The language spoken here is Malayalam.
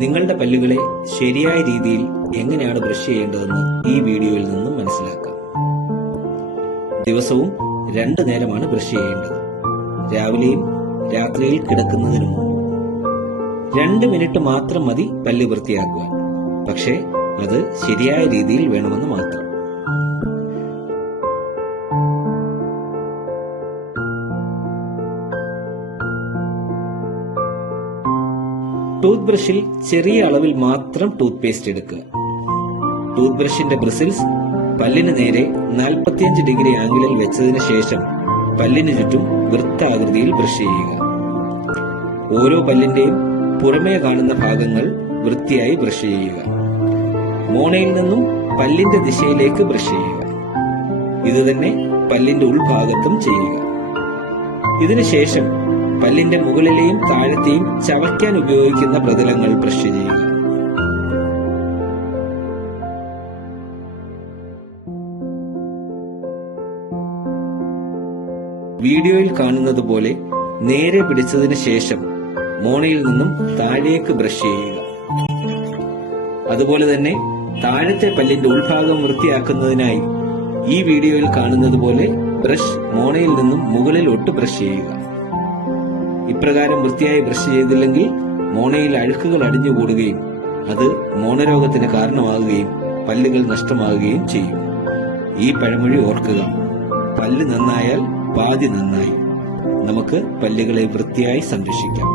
നിങ്ങളുടെ പല്ലുകളെ ശരിയായ രീതിയിൽ എങ്ങനെയാണ് ബ്രഷ് ചെയ്യേണ്ടതെന്ന് ഈ വീഡിയോയിൽ നിന്നും മനസ്സിലാക്കാം. ദിവസവും 2 നേരമാണ് ബ്രഷ് ചെയ്യേണ്ടത്. രാവിലെയും രാത്രിയിൽ കിടക്കുന്നതിന് മുമ്പ്. 2 മിനിറ്റ് മാത്രം മതി പല്ല് വൃത്തിയാക്കുവാൻ. പക്ഷേ അത് ശരിയായ രീതിയിൽ വേണമെന്ന് മാത്രം. ടൂത്ത് ബ്രഷിൽ ചെറിയ അളവിൽ മാത്രം ടൂത്ത് പേസ്റ്റ് എടുക്കുക. ടൂത്ത് ബ്രഷിന്റെ ബ്രിസിൽസ് പല്ലിന് നേരെ 45 ഡിഗ്രി ആംഗിളിൽ വെച്ചതിന് ശേഷം പല്ലിന് ചുറ്റും വൃത്താകൃതിയിൽ ബ്രഷ് ചെയ്യുക. ഓരോ പല്ലിന്റെയും പുറമേ കാണുന്ന ഭാഗങ്ങൾ വൃത്തിയായി ബ്രഷ് ചെയ്യുക. മോണയിൽ നിന്നും പല്ലിന്റെ ദിശയിലേക്ക് ബ്രഷ് ചെയ്യുക. ഇതുതന്നെ പല്ലിന്റെ ഉൾഭാഗത്തും ചെയ്യുക. ഇതിനുശേഷം പല്ലിന്റെ മുകളിലെയും താഴത്തെയും ചവയ്ക്കാൻ ഉപയോഗിക്കുന്ന പ്രതലങ്ങൾ ബ്രഷ് ചെയ്യുക. വീഡിയോയിൽ കാണുന്നത് പോലെ നേരെ പിടിച്ചതിന് ശേഷം മോണയിൽ നിന്നും താഴേക്ക് ബ്രഷ് ചെയ്യുക. അതുപോലെ തന്നെ താഴത്തെ പല്ലിന്റെ ഉൾഭാഗം വൃത്തിയാക്കുന്നതിനായി ഈ വീഡിയോയിൽ കാണുന്നത് പോലെ ബ്രഷ് മോണയിൽ നിന്നും മുകളിലോട്ട് ബ്രഷ് ചെയ്യുക. ഇപ്രകാരം വൃത്തിയായി ബ്രഷ് ചെയ്തില്ലെങ്കിൽ മോണയിൽ അഴുക്കുകൾ അടിഞ്ഞുകൂടുകയും അത് മോണരോഗത്തിന് കാരണമാകുകയും പല്ലുകൾ നഷ്ടമാകുകയും ചെയ്യും. ഈ പഴമൊഴി ഓർക്കുക, പല്ല് നന്നായാൽ പാതി നന്നായി. നമുക്ക് പല്ലുകളെ വൃത്തിയായി സംരക്ഷിക്കാം.